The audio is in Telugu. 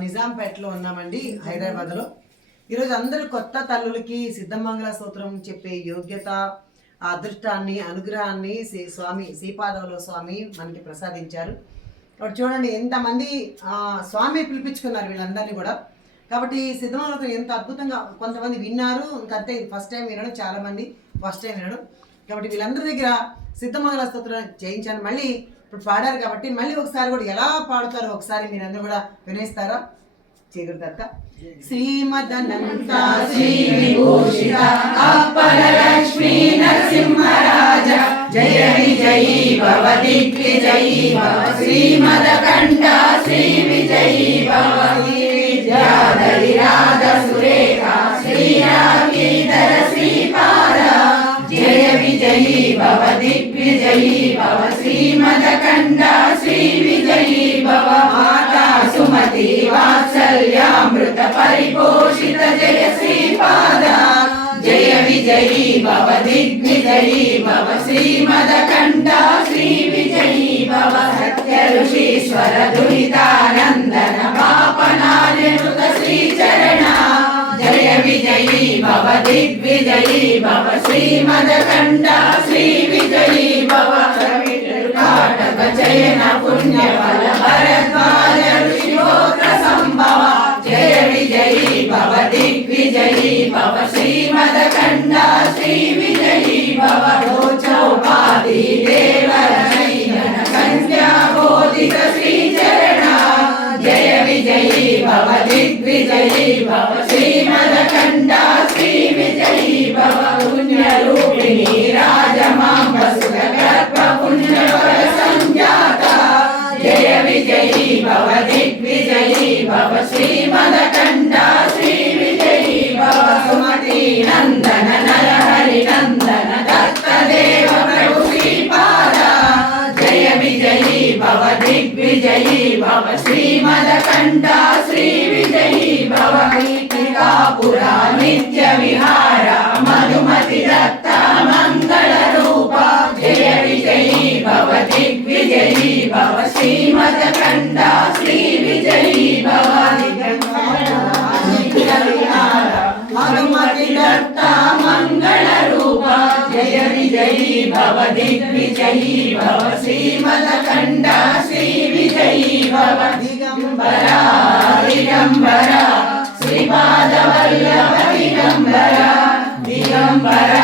నిజాంపేటలో ఉన్నామండి హైదరాబాద్లో ఈరోజు అందరూ కొత్త తల్లులకి సిద్ధమంగళ సూత్రం చెప్పే యోగ్యత అదృష్టాన్ని అనుగ్రహాన్ని శ్రీ స్వామి శ్రీపాదవుల స్వామి మనకి ప్రసాదించారు. కాబట్టి చూడండి ఎంతమంది ఆ, స్వామి పిలిపించుకున్నారు వీళ్ళందరినీ కూడా. కాబట్టి సిద్ధమంగళం ఎంత అద్భుతంగా కొంతమంది విన్నారు. ఇంకంతే ఫస్ట్ టైం వినడం చాలా మంది ఫస్ట్ టైం వినడం. కాబట్టి వీళ్ళందరి దగ్గర సిద్ధమంగళ స్తోత్రం చేయించాను మళ్ళీ ఇప్పుడు పాడారు కాబట్టి మళ్ళీ ఒకసారి కూడా ఎలా పాడుతారో ఒకసారి మీరందరూ కూడా వినేస్తారా? చేయగలుగుతారట శ్రీమదనంత శ్రీ విభూషిత అప్పల లక్ష్మీ నరసింహరాజ. జయ విజయీ భవ దిగ్విజయీ భవ. శ్రీమదకంఠ శ్రీ విజయీ భవ. విజయీ భవ దిగ్విజయీ భవ శ్రీమదకండ శ్రీ విజయీ భవ మాతా సుమతి వాత్సల్యామృత పరిపోషిత జయ శ్రీపాద జయ విజయీ భవ దిగ్విజయీ భవ శ్రీమదకండ శ్రీ విజయీ భవ దిగ్విజయీ భవ శ్రీమదకండ శ్రీ విజయీ భవ కాటక చయన పుణ్య ఫల భరద్వాజ ఋషిగోత్ర సంభవ జయ విజయీ భవ దిగ్విజయీ భవ శ్రీమదకండ శ్రీ విజయీ భవ చౌపాది దేవర నైన కన్యా బోధిత శ్రీచరణ జయ విజయీ భవ దిగ్విజయీ భవ శ్రీమదకండ దిగ్విజయీ భవ శ్రీమదకండ శ్రీ విజయీ భవ సుమతి నందన నరహరి నందన దత్త దేవ ప్రభు శ్రీపాద జయ విజయీ భవ దిగ్విజయీ భవ శ్రీమదకండ శ్రీ విజయీ భవ. మధుమతి దత్త మంగళ రూప. జయ విజయీ భవ దిగ్విజయీ భవ. శ్రీమదకండ శ్రీ విజయీ భవ. దిగంబర దిగంబర శ్రీపాద వల్లభ దిగంబర దిగంబర.